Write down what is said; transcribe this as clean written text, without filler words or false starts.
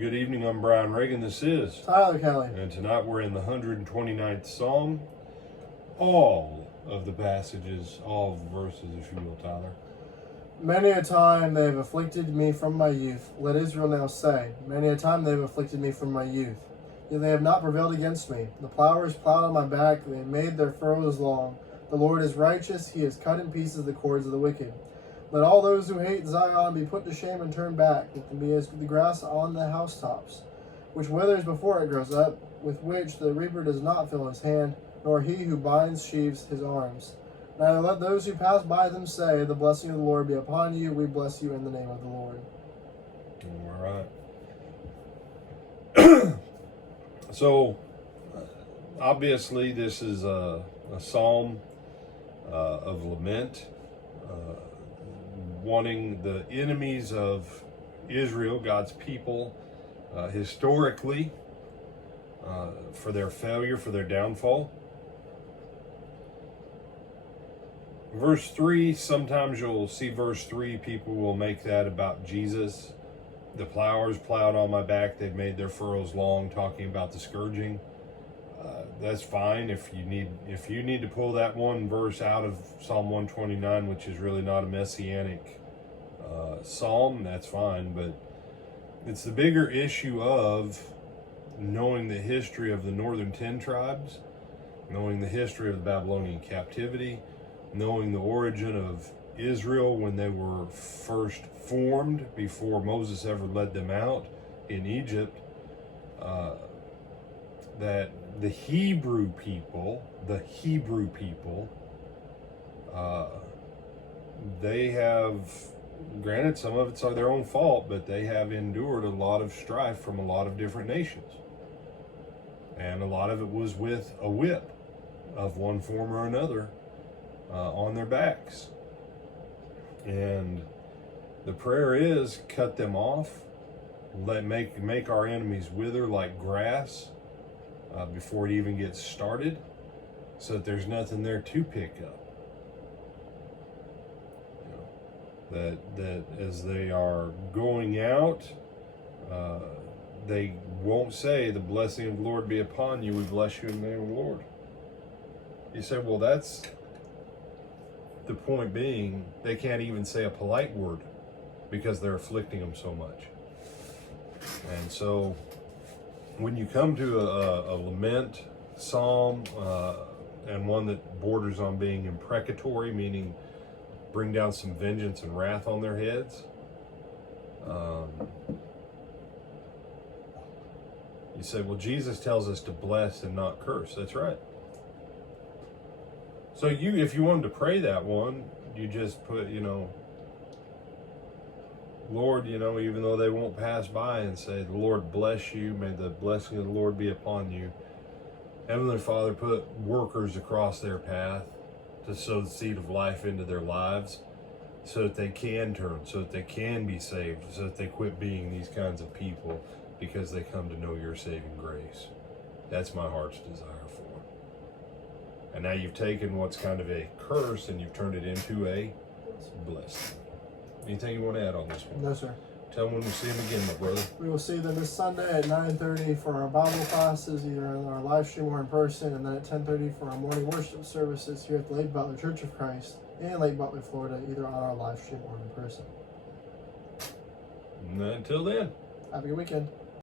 Good evening, I'm Brian Reagan. This is Tyler Kelly. And tonight we're in the 129th Psalm. All of the passages, all of the verses, if you will, Tyler. Many a time they have afflicted me from my youth. Let Israel now say, many a time they have afflicted me from my youth. Yet they have not prevailed against me. The plowers plowed on my back, they made their furrows long. The Lord is righteous, he has cut in pieces the cords of the wicked. Let all those who hate Zion be put to shame and turn back. Let them be as the grass on the housetops, which withers before it grows up, with which the reaper does not fill his hand, nor he who binds sheaves his arms. Neither let those who pass by them say, the blessing of the Lord be upon you. We bless you in the name of the Lord. All right. So, obviously, this is a psalm of lament, wanting the enemies of Israel, God's people, historically, for their failure, for their downfall. Verse 3, sometimes you'll see verse 3, people will make that about Jesus. The plowers plowed on my back, they've made their furrows long, talking about the scourging. That's fine if you need to pull that one verse out of Psalm 129, which is really not a messianic psalm, that's fine. But it's the bigger issue of knowing the history of the northern 10 tribes, knowing the history of the Babylonian captivity, knowing the origin of Israel when they were first formed before Moses ever led them out in Egypt, that the Hebrew people, they have, granted some of it's their own fault, but they have endured a lot of strife from a lot of different nations. And a lot of it was with a whip of one form or another on their backs. And the prayer is, cut them off, make our enemies wither like grass before it even gets started, so that there's nothing there to pick up. That as they are going out, they won't say, the blessing of the Lord be upon you, we bless you in the name of the Lord. You say, well, that's the point being, they can't even say a polite word because they're afflicting them so much. And so when you come to a lament psalm, and one that borders on being imprecatory, meaning bring down some vengeance and wrath on their heads, you say, well, Jesus tells us to bless and not curse. That's right. So if you wanted to pray that one, you just put, Lord, even though they won't pass by and say, the Lord bless you, may the blessing of the Lord be upon you. Heavenly Father, put workers across their path to sow the seed of life into their lives so that they can turn, so that they can be saved, so that they quit being these kinds of people because they come to know your saving grace. That's my heart's desire for them. And now you've taken what's kind of a curse and you've turned it into a blessing. Anything you want to add on this one? No, sir. Tell them when we see them again, my brother. We will see them this Sunday at 9:30 for our Bible classes, either on our live stream or in person, and then at 10:30 for our morning worship services here at the Lake Butler Church of Christ in Lake Butler, Florida, either on our live stream or in person. And until then, have a good weekend.